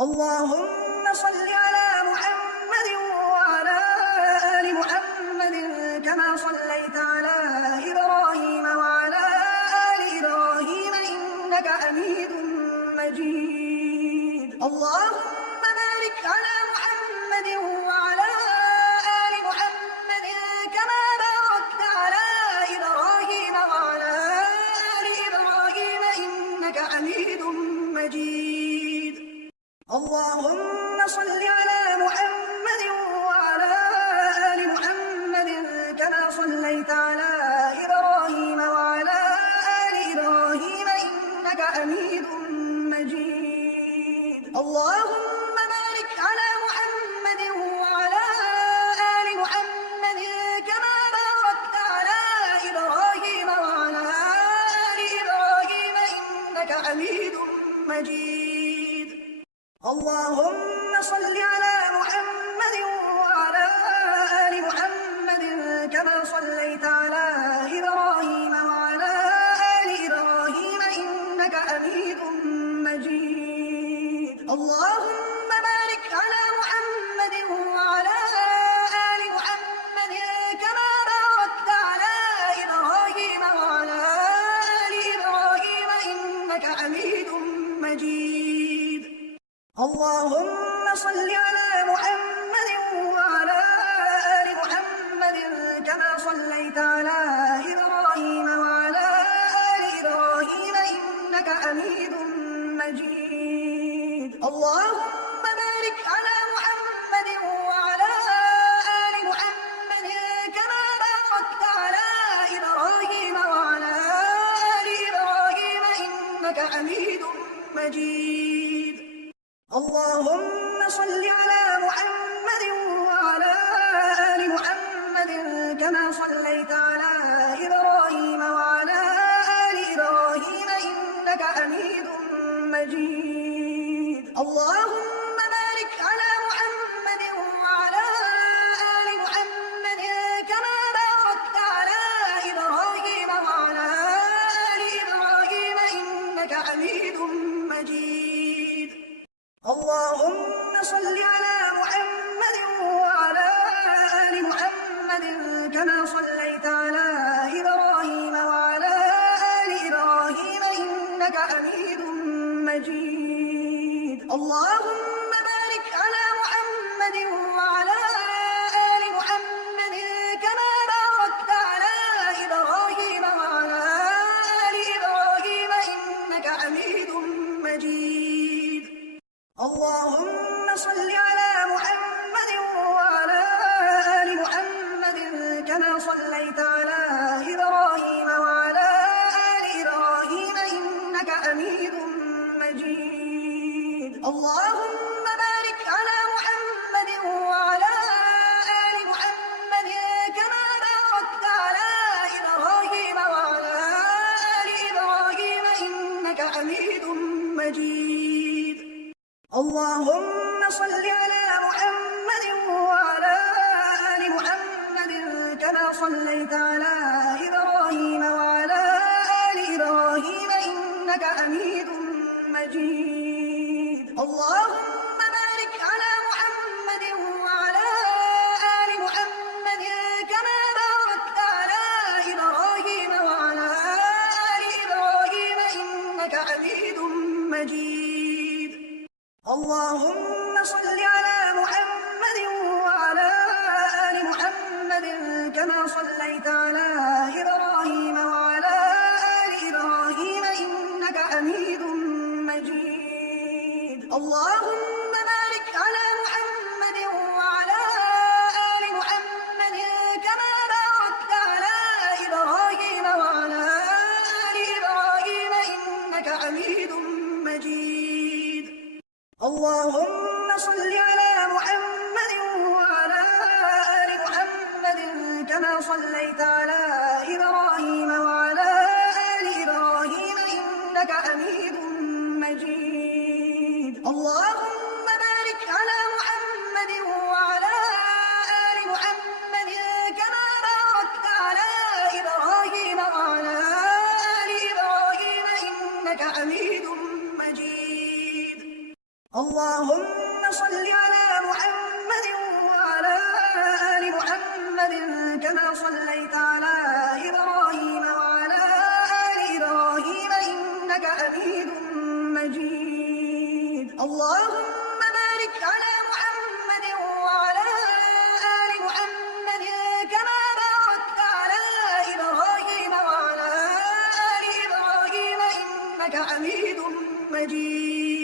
اللهم صل على محمد وعلى آل محمد كما صليت على إبراهيم وعلى آل إبراهيم إنك حميد مجيد. اللهم بارك على محمد وعلى آل محمد كما باركت على إبراهيم وعلى آل إبراهيم إنك حميد مجيد. اللهم صل على محمد وعلى آل محمد كما صليت على إبراهيم وعلى آل إبراهيم إنك حميد مجيد. اللهم بارك على محمد وعلى آل محمد كما باركت على إبراهيم وعلى آل إبراهيم إنك حميد مجيد. اللهم صل على محمد وعلى آل محمد كما صليت على إبراهيم وعلى آل إبراهيم إنك حميد مجيد. اللهم بارك على محمد وعلى آل محمد كما باركت على إبراهيم وعلى آل إبراهيم إنك حميد مجيد. اللهم صل على محمد وعلى آل محمد كما صليت على إبراهيم وعلى آل إبراهيم إنك حميد مجيد. اللهم بارك على محمد وعلى آل محمد كما باركت على إبراهيم وعلى آل إبراهيم إنك حميد مجيد. اللهم صل على محمد وعلى آل محمد كما صليت على إبراهيم وعلى آل إبراهيم إنك حميد مجيد. اللهم بارك على محمد وعلى آل محمد كما باركت على إبراهيم وعلى آل إبراهيم إنك حميد مجيد. اللهم صل على محمد وعلى آل محمد كما صليت على إبراهيم وعلى آل إبراهيم إنك حميد مجيد. اللهم بارك على محمد وعلى آل محمد كما باركت على إبراهيم وعلى آل إبراهيم إنك حميد مجيد. اللهم صل على محمد وعلى آل محمد كما صليت على إبراهيم وعلى آل إبراهيم إنك حميد مجيد. اللهم بارك على محمد وعلى آل محمد كما باركت على إبراهيم وعلى آل إبراهيم إنك حميد مجيد. اللهم صل على محمد وعلى آل محمد كما صليت على إبراهيم وعلى آل إبراهيم إنك حميد مجيد. اللهم بارك على محمد وعلى آل محمد كما باركت على إبراهيم وعلى آل إبراهيم إنك حميد مجيد. اللهم صل على محمد وعلى آل محمد كما صليت على إبراهيم وعلى آل إبراهيم إنك حميد مجيد. اللهم بارك على محمد وعلى آل محمد كما باركت على إبراهيم وعلى آل إبراهيم إنك حميد مجيد. اللهم صل على محمد وعلى آل محمد كما صليت على إبراهيم وعلى آل إبراهيم إنك حميد مجيد. اللهم بارك على محمد وعلى آل محمد كما باركت على إبراهيم وعلى آل إبراهيم إنك حميد مجيد. اللهم صل على محمد وعلى آل محمد كما صليت على إبراهيم وعلى آل إبراهيم إنك حميد مجيد. اللهم بارك على محمد وعلى آل محمد كما باركت على إبراهيم وعلى آل إبراهيم إنك حميد مجيد.